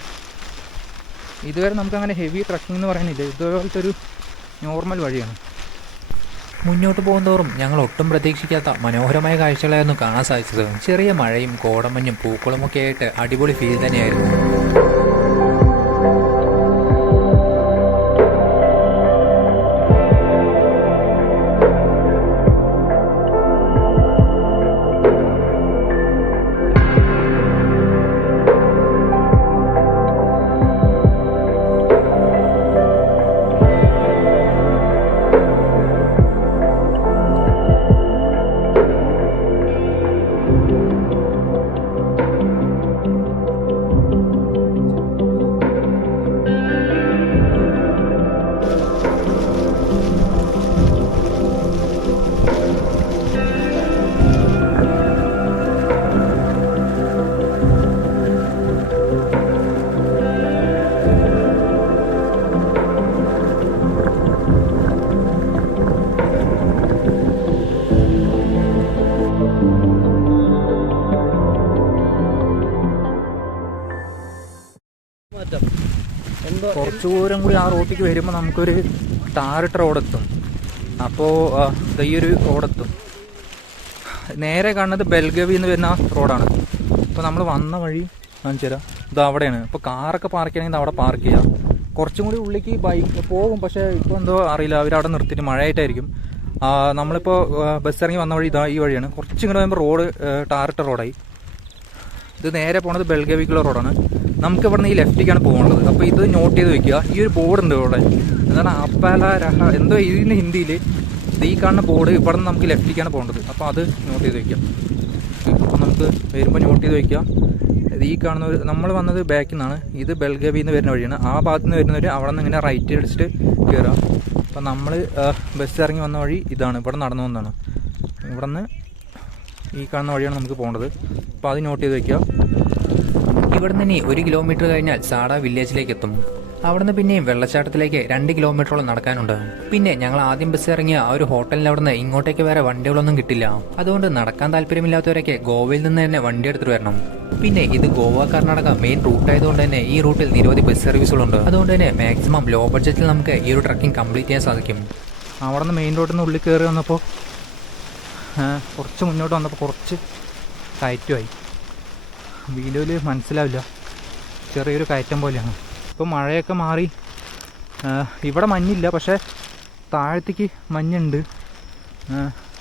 ഇതുവരെ നമുക്കങ്ങനെ ഹെവി ട്രക്കിംഗ് എന്ന് പറയാനില്ല. ഇതുപോലത്തെ ഒരു നോർമൽ വഴിയാണ്. മുന്നോട്ട് പോകുന്നതോറും ഞങ്ങൾ ഒട്ടും പ്രതീക്ഷിക്കാത്ത മനോഹരമായ കാഴ്ചകളായിരുന്നു കാണാൻ സാധിച്ചത്. ചെറിയ മഴയും കോടമഞ്ഞും പൂക്കളുമൊക്കെ ആയിട്ട് അടിപൊളി ഫീൽ തന്നെയായിരുന്നു. കുറച്ച് ദൂരം കൂടി ആ റോട്ടിലേക്ക് വരുമ്പോൾ നമുക്കൊരു ടാറിട്ട റോഡെത്തും. അപ്പോൾ ഈ ഒരു റോഡെത്തും. നേരെ കാണുന്നത് ബെൽഗവി എന്ന് വരുന്ന റോഡാണ്. ഇപ്പോൾ നമ്മൾ വന്ന വഴി കാണിച്ചു തരാം. ഇത് അവിടെയാണ്. ഇപ്പോൾ കാറൊക്കെ പാർക്ക് ചെയ്യണമെങ്കിൽ അവിടെ പാർക്ക് ചെയ്യാം. കുറച്ചും കൂടി ഉള്ളിലേക്ക് ബൈക്ക് പോകും, പക്ഷേ ഇപ്പോൾ എന്തോ അറിയില്ല, അവരവിടെ നിർത്തിയിട്ട് മഴയായിട്ടായിരിക്കും. നമ്മളിപ്പോൾ ബസ് ഇറങ്ങി വന്ന വഴി ഇതാ ഈ വഴിയാണ്. കുറച്ചും കൂടെ വരുമ്പോൾ റോഡ് ടാറിട്ട റോഡായി. ഇത് നേരെ പോണത് ബെൽഗവിക്കുള്ള റോഡാണ്. നമുക്ക് ഇവിടെ നിന്ന് ഈ ലെഫ്റ്റിലേക്കാണ് പോകേണ്ടത്. അപ്പോൾ ഇത് നോട്ട് ചെയ്ത് വെക്കുക. ഈ ഒരു ബോർഡ് ഉണ്ട് ഇവിടെ, എന്താണ് അപ്പാല രഹ എന്തോ ഇതിന് ഹിന്ദിയിൽ. ഈ കാണുന്ന ബോർഡ് ഇവിടെ നിന്ന് നമുക്ക് ലെഫ്റ്റിലേക്കാണ് പോകേണ്ടത്. അപ്പോൾ അത് നോട്ട് ചെയ്ത് വെക്കാം. അപ്പോൾ നമുക്ക് വരുമ്പോൾ നോട്ട് ചെയ്ത് വെക്കാം. ഈ കാണുന്ന നമ്മൾ വന്നത് ബാക്കിൽ നിന്നാണ്. ഇത് ബെൽഗവി എന്ന് വരുന്ന വഴിയാണ്. ആ ഭാഗത്ത് നിന്ന് വരുന്നവർ അവിടെ നിന്ന് ഇങ്ങനെ റൈറ്റ് അടിച്ചിട്ട് കയറാം. അപ്പോൾ നമ്മൾ ബസ് ഇറങ്ങി വന്ന വഴി ഇതാണ്, ഇവിടെ നടന്നു വന്നതാണ്. ഇവിടെ നിന്ന് ഈ കാണുന്ന വഴിയാണ് നമുക്ക് പോകേണ്ടത്. അപ്പോൾ അത് നോട്ട് ചെയ്ത് വെക്കുക. ഇവിടെ നിന്ന് 1 കിലോമീറ്റർ കഴിഞ്ഞാൽ സാഡ വില്ലേജിലേക്ക് എത്തും. അവിടുന്ന് പിന്നെയും വെള്ളച്ചാട്ടത്തിലേക്ക് 2 കിലോമീറ്ററോളം നടക്കാനുണ്ട്. പിന്നെ ഞങ്ങൾ ആദ്യം ബസ് ഇറങ്ങിയ ആ ഒരു ഹോട്ടലിൽ അവിടുന്ന് ഇങ്ങോട്ടേക്ക് വേറെ വണ്ടികളൊന്നും കിട്ടില്ല. അതുകൊണ്ട് നടക്കാൻ താല്പര്യമില്ലാത്തവരൊക്കെ ഗോവയിൽ നിന്ന് തന്നെ വണ്ടി എടുത്തിട്ട് വരണം. പിന്നെ ഇത് ഗോവ കർണാടക മെയിൻ റൂട്ട് ആയതുകൊണ്ട് തന്നെ ഈ റൂട്ടിൽ നിരവധി ബസ് സർവീസുകളുണ്ട്. അതുകൊണ്ട് തന്നെ മാക്സിമം ലോ ബഡ്ജറ്റിൽ നമുക്ക് ഈ ഒരു ട്രക്കിംഗ് കംപ്ലീറ്റ് ചെയ്യാൻ സാധിക്കും. അവിടെ നിന്ന് മെയിൻ റോഡിൽ നിന്ന് ഉള്ളിൽ കയറി വന്നപ്പോൾ കുറച്ച് മുന്നോട്ട് വന്നപ്പോൾ കുറച്ച് കയറ്റമായി. വീഡിയോയിൽ മനസ്സിലാവില്ല, ചെറിയൊരു കയറ്റം പോലെയാണ്. ഇപ്പോൾ മഴയൊക്കെ മാറി. ഇവിടെ മഞ്ഞില്ല, പക്ഷേ താഴത്തേക്ക് മഞ്ഞുണ്ട്.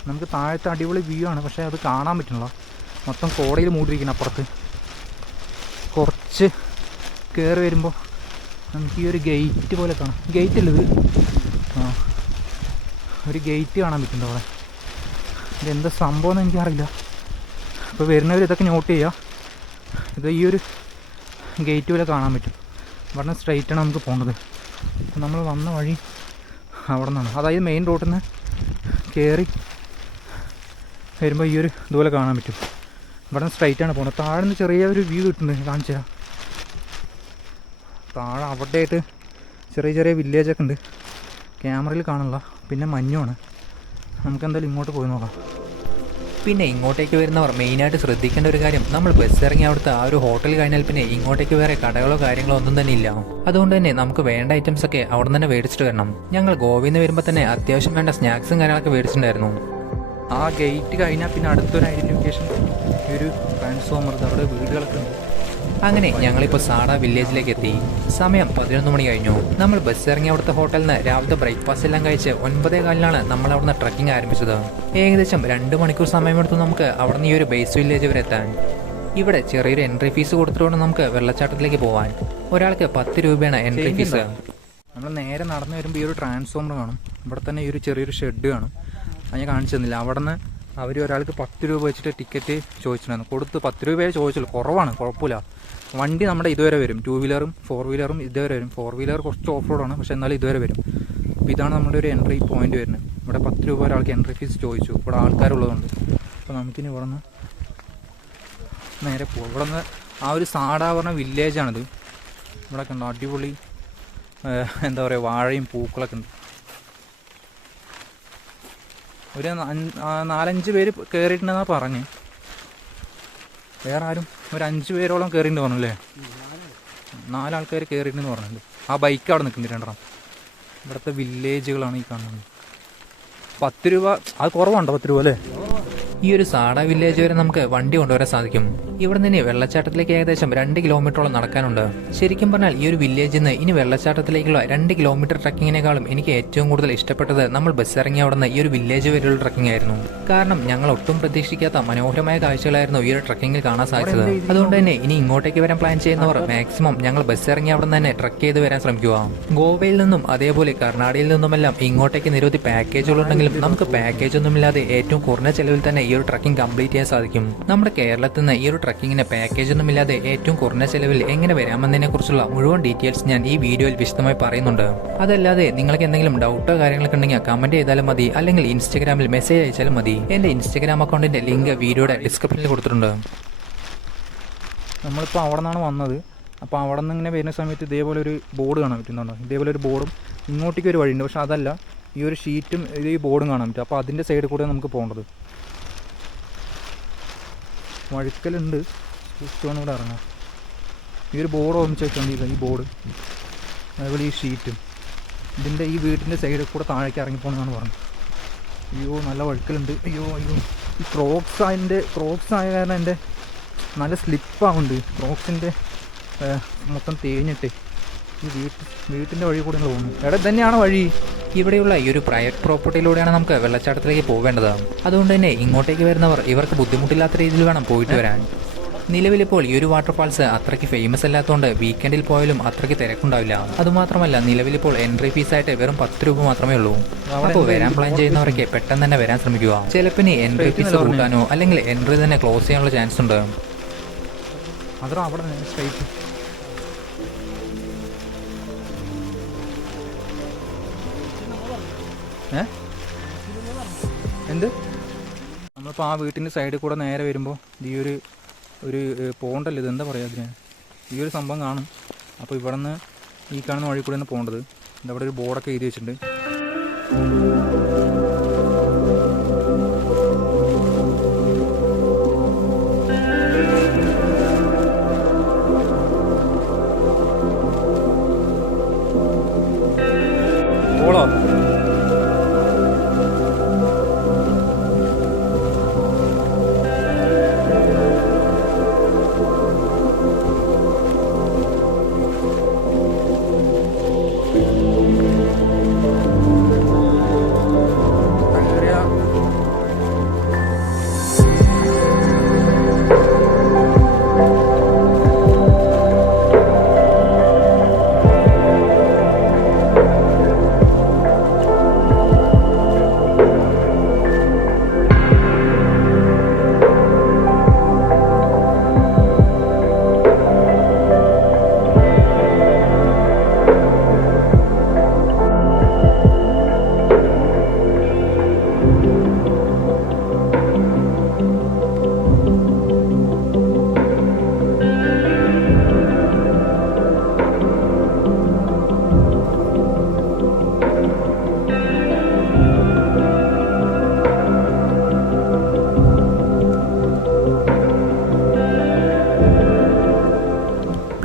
നമുക്ക് താഴത്തെ അടിപൊളി വ്യൂ ആണ്, പക്ഷേ അത് കാണാൻ പറ്റുന്നില്ല. മൊത്തം കോടയിൽ മൂടിയിരിക്കണം. അപ്പുറത്ത് കുറച്ച് കയറി വരുമ്പോൾ നമുക്ക് ഈ ഒരു ഗേറ്റ് പോലെ കാണാം. ഗേറ്റ് അല്ലത്, ഒരു ഗേറ്റ് കാണാൻ പറ്റുന്നുണ്ട് അവിടെ. ഇതെന്താ സംഭവം എന്ന് എനിക്കറിയില്ല. അപ്പോൾ വരുന്നവർ ഇതൊക്കെ നോട്ട് ചെയ്യുക. ഇത് ഈ ഒരു ഗേറ്റ് പോലെ കാണാൻ പറ്റും. ഇവിടെ നിന്ന് സ്ട്രൈറ്റാണ് നമുക്ക് പോകേണ്ടത്. അപ്പോൾ നമ്മൾ വന്ന വഴി അവിടെ നിന്നാണ്, അതായത് മെയിൻ റോഡിൽ നിന്ന് കയറി വരുമ്പോൾ ഈ ഒരു ഇതുപോലെ കാണാൻ പറ്റും. ഇവിടെ നിന്ന് സ്ട്രൈറ്റാണ് പോകുന്നത്. താഴെ നിന്ന് ചെറിയൊരു വ്യൂ കിട്ടുന്നുണ്ട്, കാണിച്ചു തരാം. താഴെ അവിടെയായിട്ട് ചെറിയ ചെറിയ വില്ലേജൊക്കെ ഉണ്ട്, ക്യാമറയിൽ കാണില്ല. പിന്നെ മഞ്ഞുമാണ്. നമുക്കെന്തായാലും ഇങ്ങോട്ട് പോയി നോക്കാം. പിന്നെ ഇങ്ങോട്ടേക്ക് വരുന്നവർ മെയിനായിട്ട് ശ്രദ്ധിക്കേണ്ട ഒരു കാര്യം, നമ്മൾ ബസ് ഇറങ്ങി അവിടുത്തെ ആ ഒരു ഹോട്ടൽ കഴിഞ്ഞാൽ പിന്നെ ഇങ്ങോട്ടേക്ക് വേറെ കടകളോ കാര്യങ്ങളോ ഒന്നും തന്നെ ഇല്ല. അതുകൊണ്ട് തന്നെ നമുക്ക് വേണ്ട ഐറ്റംസ് ഒക്കെ അവിടെ നിന്ന് മേടിച്ചിട്ട് വരണം. ഞങ്ങൾ ഗോവയിൽ നിന്ന് വരുമ്പോൾ തന്നെ അത്യാവശ്യം വേണ്ട സ്നാക്സും കാര്യങ്ങളൊക്കെ മേടിച്ചിട്ടുണ്ടായിരുന്നു. ആ ഗേറ്റ് കഴിഞ്ഞാൽ പിന്നെ അടുത്തൊരു ഐഡൻറ്റിഫിക്കേഷൻ ഒരു ട്രാൻസ്ഫോമർ, അവിടെ വീടുകളൊക്കെ ഉണ്ട്. അങ്ങനെ ഞങ്ങളിപ്പോൾ സാഡ വില്ലേജിലേക്ക് എത്തി. സമയം 11 മണി കഴിഞ്ഞു. നമ്മൾ ബസ് ഇറങ്ങി അവിടുത്തെ ഹോട്ടലിൽ നിന്ന് രാവിലത്തെ ബ്രേക്ക്ഫാസ്റ്റ് എല്ലാം കഴിച്ച് 9:15 നമ്മൾ അവിടുന്ന് ട്രക്കിംഗ് ആരംഭിച്ചത്. ഏകദേശം 2 മണിക്കൂർ സമയമെടുത്തു നമുക്ക് അവിടെ നിന്ന് ഈ ഒരു ബേസ് വില്ലേജ് വരെ എത്താൻ. ഇവിടെ ചെറിയൊരു എൻട്രി ഫീസ് കൊടുത്തിട്ടുണ്ട് നമുക്ക് വെള്ളച്ചാട്ടത്തിലേക്ക് പോകാൻ. ഒരാൾക്ക് 10 രൂപയാണ് എൻട്രി ഫീസ്. നമ്മൾ നേരെ നടന്നു വരുമ്പോൾ ഈ ഒരു ട്രാൻസ്ഫോമർ കാണും. ഇവിടെ തന്നെ ഈ ഒരു ചെറിയൊരു ഷെഡ് കാണും. അത് ഞാൻ കാണിച്ചു തന്നില്ല. അവിടെ നിന്ന് അവർ ഒരാൾക്ക് 10 രൂപ വെച്ചിട്ട് ടിക്കറ്റ് ചോദിച്ചിട്ടുണ്ടായിരുന്നു. കൊടുത്ത് 10 രൂപയെ ചോദിച്ചുള്ളൂ. കുറവാണ്, കുഴപ്പമില്ല. വണ്ടി നമ്മുടെ ഇതുവരെ വരും. 2 വീലറും 4 വീലറും ഇതുവരെ വരും. 4 വീലർ കുറച്ച് ഓഫ് റോഡാണ്, പക്ഷേ എന്നാലും ഇതുവരെ വരും. അപ്പോൾ ഇതാണ് നമ്മുടെ ഒരു എൻട്രി പോയിന്റ് വരുന്നത്. ഇവിടെ 10 രൂപ ഒരാൾക്ക് എൻട്രി ഫീസ് ചോദിച്ചു, ഇവിടെ ആൾക്കാരുള്ളതുകൊണ്ട്. അപ്പോൾ നമുക്കിനി ഇവിടെ നിന്ന് നേരെ പോകും. ഇവിടെ നിന്ന് ആ ഒരു സാഡ പറഞ്ഞ വില്ലേജാണിത്. ഇവിടെ കണ്ടോ അടിപൊളി എന്താ പറയുക, വാഴയും പൂക്കളൊക്കെ ഉണ്ട്. ഒരു 4-5 പേര് കയറിയിട്ടുണ്ടെന്നാണ് പറഞ്ഞ്. വേറെ ആരും ഒരു 5 പേരോളം കയറിയിട്ട് പറഞ്ഞു അല്ലേ? 4 ആൾക്കാർ കയറിയിട്ടുണ്ടെന്ന് പറഞ്ഞിട്ടുണ്ട്. ആ ബൈക്ക് അവിടെ നിൽക്കുന്നുണ്ട് 2 ഇവിടുത്തെ വില്ലേജുകളാണ് ഈ കാണുന്നത്. 10 രൂപ അത് കുറവുണ്ടോ? 10 രൂപ അല്ലേ? ഈ ഒരു സാഡ വില്ലേജ് വരെ നമുക്ക് വണ്ടി കൊണ്ടുവരാൻ സാധിക്കും. ഇവിടെ നിന്ന് വെള്ളച്ചാട്ടത്തിലേക്ക് ഏകദേശം 2 കിലോമീറ്ററോളം നടക്കാനുണ്ട്. ശരിക്കും പറഞ്ഞാൽ ഈ ഒരു വില്ലേജിൽ നിന്ന് ഇനി വെള്ളച്ചാട്ടത്തിലേക്കുള്ള 2 കിലോമീറ്റർ ട്രക്കിങ്ങിനേക്കാളും എനിക്ക് ഏറ്റവും കൂടുതൽ ഇഷ്ടപ്പെട്ടത് നമ്മൾ ബസ് ഇറങ്ങി അവിടെ നിന്ന് ഈ ഒരു വില്ലേജ് വരെയുള്ള ട്രക്കിംഗ് ആയിരുന്നു. കാരണം ഞങ്ങൾ ഒട്ടും പ്രതീക്ഷിക്കാത്ത മനോഹരമായ കാഴ്ചകളായിരുന്നു ഈ ഒരു ട്രക്കിങ്ങിൽ കാണാൻ സാധിച്ചത്. അതുകൊണ്ട് തന്നെ ഇനി ഇങ്ങോട്ടേക്ക് വരാൻ പ്ലാൻ ചെയ്യുന്നവർ മാക്സിമം ഞങ്ങൾ ബസ് ഇറങ്ങി അവിടെ നിന്ന് തന്നെ ട്രക്ക് ചെയ്ത് വരാൻ ശ്രമിക്കുക. ഗോവയിൽ നിന്നും അതേപോലെ കർണാടകയിൽ നിന്നുമെല്ലാം ഇങ്ങോട്ടേക്ക് നിരവധി പാക്കേജുകളുണ്ടെങ്കിലും നമുക്ക് പാക്കേജ് ഒന്നുമില്ലാതെ ഏറ്റവും കുറഞ്ഞ ചെലവിൽ തന്നെ ഈ ഒരു ട്രക്കിംഗ് കംപ്ലീറ്റ് ചെയ്യാൻ സാധിക്കും. നമ്മുടെ കേരളത്തിൽ നിന്ന് ഈ ഒരു ട്രക്കിങ്ങിന് പാക്കേജ് ഒന്നുമില്ലാതെ ഏറ്റവും കുറഞ്ഞ ചെലവിൽ എങ്ങനെ വരാമെന്നതിനെ കുറിച്ചുള്ള മുഴുവൻ ഡീറ്റെയിൽസ് ഞാൻ ഈ വീഡിയോയിൽ വിശദമായി പറയുന്നുണ്ട്. അതല്ലാതെ നിങ്ങൾക്ക് എന്തെങ്കിലും ഡൗട്ടോ കാര്യങ്ങളൊക്കെ ഉണ്ടെങ്കിൽ കമന്റ് ചെയ്താലും മതി, അല്ലെങ്കിൽ ഇൻസ്റ്റാഗ്രാമിൽ മെസ്സേജ് അയച്ചാലും മതി. എന്റെ ഇൻസ്റ്റാഗ്രാം അക്കൗണ്ടിന്റെ ലിങ്ക് വീഡിയോയുടെ ഡിസ്ക്രിപ്ഷനിൽ കൊടുത്തിട്ടുണ്ട്. നമ്മളിപ്പോൾ അവിടെ നിന്നാണ് വന്നത്. അപ്പോൾ അവിടെ നിന്ന് ഇങ്ങനെ വരുന്ന സമയത്ത് ഇതേപോലെ ഒരു ബോർഡ് കാണാൻ പറ്റുന്നുണ്ടോ? ഇതേപോലെ ഒരു ബോർഡും ഇങ്ങോട്ടേക്ക് ഒരു വഴിയുണ്ട്, പക്ഷെ അതല്ല, ഈ ഒരു ഷീറ്റും ഈ ബോർഡും കാണാൻ പറ്റും. അപ്പോൾ അതിൻ്റെ സൈഡിൽ കൂടെ നമുക്ക് പോകേണ്ടത്. വഴുക്കലുണ്ട്, ചുറ്റുമാണ് ഇവിടെ ഇറങ്ങാം. ഈ ഒരു ബോർഡ് ഓർമ്മിച്ച് വെച്ചോണ്ടില്ല, ഈ ബോർഡ് അതേപോലെ ഈ ഷീറ്റും ഇതിൻ്റെ ഈ വീട്ടിൻ്റെ സൈഡിൽ കൂടെ താഴേക്ക് ഇറങ്ങിപ്പോണെന്നാണ് പറഞ്ഞത്. അയ്യോ നല്ല വഴുക്കലുണ്ട്. അയ്യോ ഈ ക്രോക്സ് ആയ കാരണം എൻ്റെ നല്ല സ്ലിപ്പാവുന്നുണ്ട്. ക്രോക്സിൻ്റെ മൊത്തം തേഞ്ഞിട്ട് ഈ വീട്ടിൻ്റെ വഴി കൂടെ പോകുന്നു. എവിടെ തന്നെയാണ് വഴി. ഇവിടെയുള്ള ഈ ഒരു പ്രൈവറ്റ് പ്രോപ്പർട്ടിയിലൂടെയാണ് നമുക്ക് വെള്ളച്ചാട്ടത്തിലേക്ക് പോവേണ്ടത്. അതുകൊണ്ട് തന്നെ ഇങ്ങോട്ടേക്ക് വരുന്നവർ ഇവർക്ക് ബുദ്ധിമുട്ടില്ലാത്ത രീതിയിൽ വേണം പോയിട്ട് വരാൻ. നിലവിലിപ്പോൾ ഈ ഒരു വാട്ടർഫാൾസ് അത്രയ്ക്ക് ഫേമസ് അല്ലാത്തതുകൊണ്ട് വീക്കെൻഡിൽ പോയാലും അത്രയ്ക്ക് തിരക്കുണ്ടാവില്ല. അതുമാത്രമല്ല നിലവിലിപ്പോൾ എൻട്രി ഫീസായിട്ട് വെറും 10 രൂപ മാത്രമേ ഉള്ളൂ. അപ്പോൾ വരാൻ പ്ലാൻ ചെയ്യുന്നവരൊക്കെ പെട്ടെന്ന് തന്നെ വരാൻ ശ്രമിക്കുക. ചിലപ്പോൾ എൻട്രി ഫീസ് കൂട്ടാനോ അല്ലെങ്കിൽ എൻട്രി തന്നെ ക്ലോസ് ചെയ്യാനുള്ള ചാൻസ് ഉണ്ട്. അതോ അവിടെ സ്ട്രൈറ്റ് എന്ത് നമ്മളിപ്പോൾ ആ വീട്ടിൻ്റെ സൈഡിൽ കൂടെ നേരെ വരുമ്പോൾ ഈ ഒരു പോണ്ടല്ലോ, ഇത് എന്താ പറയുക അതിന്, ഈ ഒരു സംഭവം കാണും. അപ്പോൾ ഇവിടെ നിന്ന് ഈ കാണുന്ന വഴി കൂടെ പോകേണ്ടത്. ഇതവിടെ ഒരു ബോർഡൊക്കെ എഴുതി വെച്ചിട്ടുണ്ട്. ഓളോ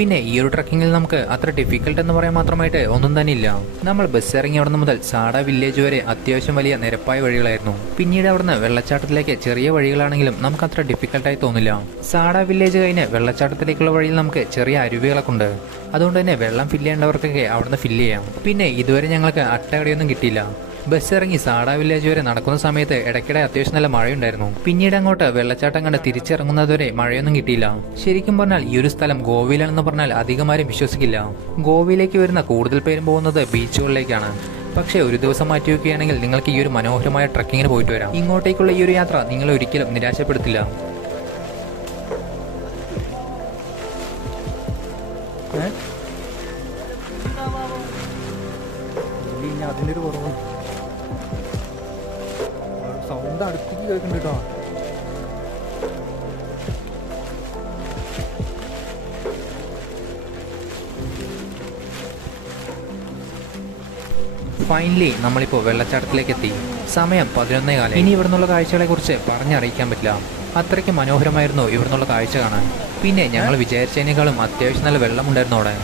പിന്നെ ഈ ഒരു ട്രക്കിങ്ങിൽ നമുക്ക് അത്ര ഡിഫിക്കൽട്ട് എന്ന് പറയാൻ മാത്രമായിട്ട് ഒന്നും തന്നെ ഇല്ല. നമ്മൾ ബസ് ഇറങ്ങി അവിടെ മുതൽ സാഡ വില്ലേജ് വരെ അത്യാവശ്യം വലിയ നിരപ്പായ വഴികളായിരുന്നു. പിന്നീട് അവിടുന്ന് വെള്ളച്ചാട്ടത്തിലേക്ക് ചെറിയ വഴികളാണെങ്കിലും നമുക്ക് അത്ര ഡിഫിക്കൽട്ടായി തോന്നില്ല. സാഡ വില്ലേജ് കഴിഞ്ഞ് വെള്ളച്ചാട്ടത്തിലേക്കുള്ള വഴിയിൽ നമുക്ക് ചെറിയ അരുവികളൊക്കെ ഉണ്ട്. അതുകൊണ്ട് തന്നെ വെള്ളം ഫില്ല് ചെയ്യേണ്ടവർക്കൊക്കെ അവിടുന്ന് ഫില്ല് ചെയ്യാം. പിന്നെ ഇതുവരെ ഞങ്ങൾക്ക് അട്ടകടിയൊന്നും കിട്ടിയില്ല. ബസ് ഇറങ്ങി സാഡ വില്ലേജ് വരെ നടക്കുന്ന സമയത്ത് ഇടയ്ക്കിടെ അത്യാവശ്യം നല്ല മഴയുണ്ടായിരുന്നു. പിന്നീട് അങ്ങോട്ട് വെള്ളച്ചാട്ടം കണ്ട് തിരിച്ചിറങ്ങുന്നതുവരെ മഴയൊന്നും കിട്ടിയില്ല. ശരിക്കും പറഞ്ഞാൽ ഈ ഒരു സ്ഥലം ഗോവയിലാണെന്ന് പറഞ്ഞാൽ അധികമാരും വിശ്വസിക്കില്ല. ഗോവയിലേക്ക് വരുന്ന കൂടുതൽ പേരും പോകുന്നത് ബീച്ചുകളിലേക്കാണ്. പക്ഷേ ഒരു ദിവസം മാറ്റി വയ്ക്കുകയാണെങ്കിൽ നിങ്ങൾക്ക് ഈ ഒരു മനോഹരമായ ട്രക്കിങ്ങിന് പോയിട്ട് വരാം. ഇങ്ങോട്ടേക്കുള്ള ഈ ഒരു യാത്ര നിങ്ങളെ ഒരിക്കലും നിരാശപ്പെടുത്തില്ല. അതിൻ്റെ ഒരു കുറവ് സൗണ്ട് അടുത്തേക്ക് കേൾക്കുന്നുണ്ട് കേട്ടോ. ഫൈനലി നമ്മളിപ്പോൾ വെള്ളച്ചാട്ടത്തിലേക്ക് എത്തി. സമയം 11:15. ഇനി ഇവിടുന്നുള്ള കാഴ്ചകളെ കുറിച്ച് പറഞ്ഞറിയിക്കാൻ പറ്റില്ല. അത്രയ്ക്ക് മനോഹരമായിരുന്നു ഇവിടുന്നുള്ള കാഴ്ച കാണാൻ. പിന്നെ ഞങ്ങൾ വിചാരിച്ചതിനേക്കാളും അത്യാവശ്യം നല്ല വെള്ളമുണ്ടായിരുന്നു അവിടെ.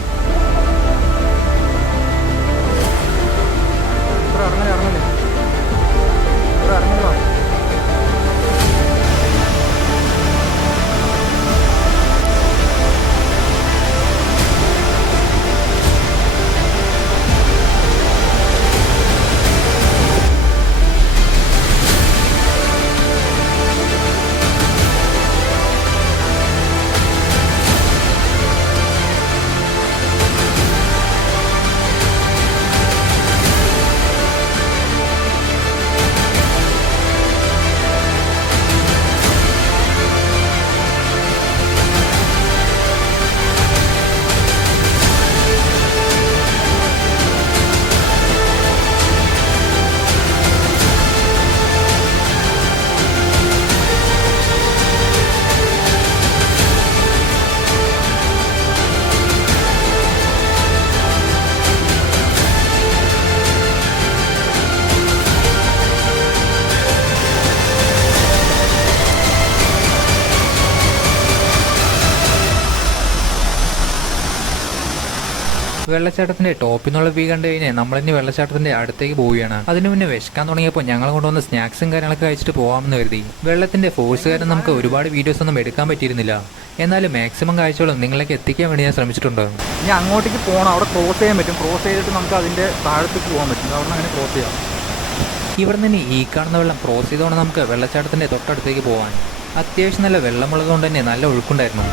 വെള്ളച്ചാട്ടത്തിന്റെ ടോപ്പിൽ നിന്നുള്ള വ്യൂ കണ്ടു കഴിഞ്ഞാൽ നമ്മളിനി വെള്ളച്ചാട്ടത്തിന്റെ അടുത്തേക്ക് പോവുകയാണ്. അതിനു മുന്നേ വിശക്കാൻ തുടങ്ങിയപ്പോൾ ഞങ്ങൾ കൊണ്ടുവന്ന സ്നാക്സും കാര്യങ്ങളൊക്കെ കഴിച്ചിട്ട് പോകാമെന്ന് കരുതി. വെള്ളത്തിന്റെ ഫോഴ്സ് കാരണം നമുക്ക് ഒരുപാട് വീഡിയോസ് ഒന്നും എടുക്കാൻ പറ്റിയിരുന്നില്ല. എന്നാലും മാക്സിമം കാഴ്ചകളും നിങ്ങളിലേക്ക് എത്തിക്കാൻ വേണ്ടി ഞാൻ ശ്രമിച്ചിട്ടുണ്ട്. ഇനി അങ്ങോട്ടേക്ക് പോകണം. അവിടെ ക്രോസ് ചെയ്യാൻ പറ്റും. ക്രോസ് ചെയ്തിട്ട് നമുക്ക് അതിന്റെ താഴത്തേക്ക് പോകാൻ പറ്റും. അവിടെ അങ്ങനെ ക്രോസ് ചെയ്യാം. ഇവിടെ നിന്ന് ഈ കാണുന്ന വെള്ളം ക്രോസ് ചെയ്തുകൊണ്ട് നമുക്ക് വെള്ളച്ചാട്ടത്തിന്റെ തൊട്ടടുത്തേക്ക് പോകാൻ. അത്യാവശ്യം നല്ല വെള്ളമുള്ളതുകൊണ്ട് തന്നെ നല്ല ഒഴുക്കുണ്ടായിരുന്നു.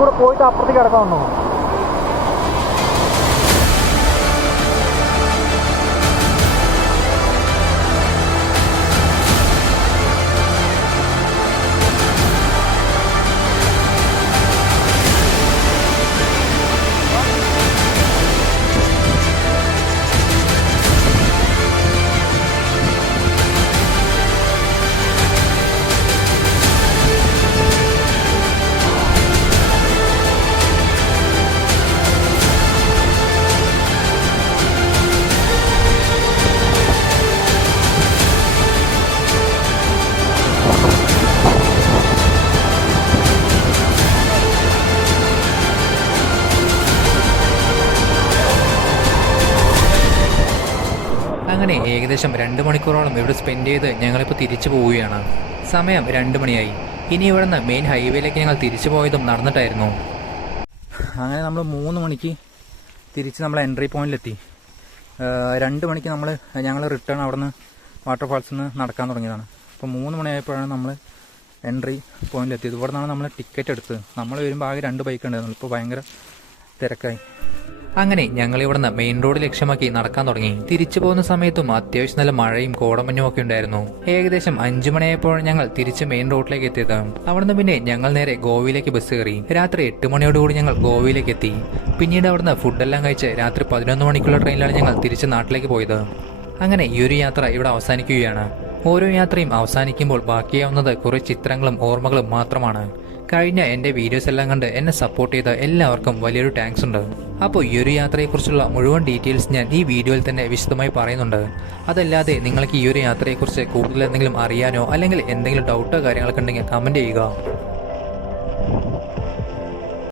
കൂടെ പോയിട്ട് അപ്പുറത്തേക്ക് കിടക്കാമെന്നോ? അങ്ങനെ ഏകദേശം 2 മണിക്കൂറോളം ഇവിടെ സ്പെൻഡ് ചെയ്ത് ഞങ്ങളിപ്പോൾ തിരിച്ചു പോവുകയാണ്. സമയം 2 മണിയായി. ഇനി ഇവിടുന്ന് മെയിൻ ഹൈവേയിലേക്ക് ഞങ്ങൾ തിരിച്ചു പോയതും നടന്നിട്ടായിരുന്നു. അങ്ങനെ നമ്മൾ 3 മണിക്ക് തിരിച്ച് നമ്മൾ എൻട്രി പോയിന്റിലെത്തി. 2 മണിക്ക് ഞങ്ങൾ റിട്ടേൺ അവിടെ നിന്ന് വാട്ടർഫാൾസിൽ നിന്ന് നടക്കാൻ തുടങ്ങിയതാണ്. അപ്പോൾ 3 മണിയായപ്പോഴാണ് നമ്മൾ എൻട്രി പോയിന്റിലെത്തിയത്. ഇവിടെ നിന്നാണ് നമ്മൾ ടിക്കറ്റ് എടുത്തത്. നമ്മൾ വരുമ്പോൾ ആകെ 2 ബൈക്ക് ഉണ്ടായിരുന്നു. ഇപ്പോൾ ഭയങ്കര തിരക്കായി. അങ്ങനെ ഞങ്ങൾ ഇവിടുന്ന് മെയിൻ റോഡ് ലക്ഷ്യമാക്കി നടക്കാൻ തുടങ്ങി. തിരിച്ചു പോകുന്ന സമയത്തും അത്യാവശ്യം നല്ല മഴയും കോടമഞ്ഞും ഒക്കെ ഉണ്ടായിരുന്നു. ഏകദേശം 5 മണിയായപ്പോൾ ഞങ്ങൾ തിരിച്ച് മെയിൻ റോഡിലേക്ക് എത്തിയത്. അവിടുന്ന് പിന്നെ ഞങ്ങൾ നേരെ ഗോവയിലേക്ക് ബസ് കയറി. രാത്രി 8 മണിയോടുകൂടി ഞങ്ങൾ ഗോവയിലേക്ക് എത്തി. പിന്നീട് അവിടുന്ന് ഫുഡെല്ലാം കഴിച്ച് രാത്രി 11 മണിക്കുള്ള ട്രെയിനിലാണ് ഞങ്ങൾ തിരിച്ച് നാട്ടിലേക്ക് പോയത്. അങ്ങനെ ഈ ഒരു യാത്ര ഇവിടെ അവസാനിക്കുകയാണ്. ഓരോ യാത്രയും അവസാനിക്കുമ്പോൾ ബാക്കിയാവുന്നത് കുറെ ചിത്രങ്ങളും ഓർമ്മകളും മാത്രമാണ്. കഴിഞ്ഞ എൻ്റെ വീഡിയോസ് എല്ലാം കണ്ട് എന്നെ സപ്പോർട്ട് ചെയ്ത എല്ലാവർക്കും വലിയൊരു താങ്ക്സ് ഉണ്ട്. അപ്പോൾ ഈ ഒരു യാത്രയെക്കുറിച്ചുള്ള മുഴുവൻ ഡീറ്റെയിൽസ് ഞാൻ ഈ വീഡിയോയിൽ തന്നെ വിശദമായി പറയുന്നുണ്ട്. അതല്ലാതെ നിങ്ങൾക്ക് ഈ ഒരു യാത്രയെക്കുറിച്ച് കൂടുതൽ എന്തെങ്കിലും അറിയാനോ അല്ലെങ്കിൽ എന്തെങ്കിലും ഡൗട്ടോ കാര്യങ്ങളൊക്കെ ഉണ്ടെങ്കിൽ കമൻറ്റ് ചെയ്യുക.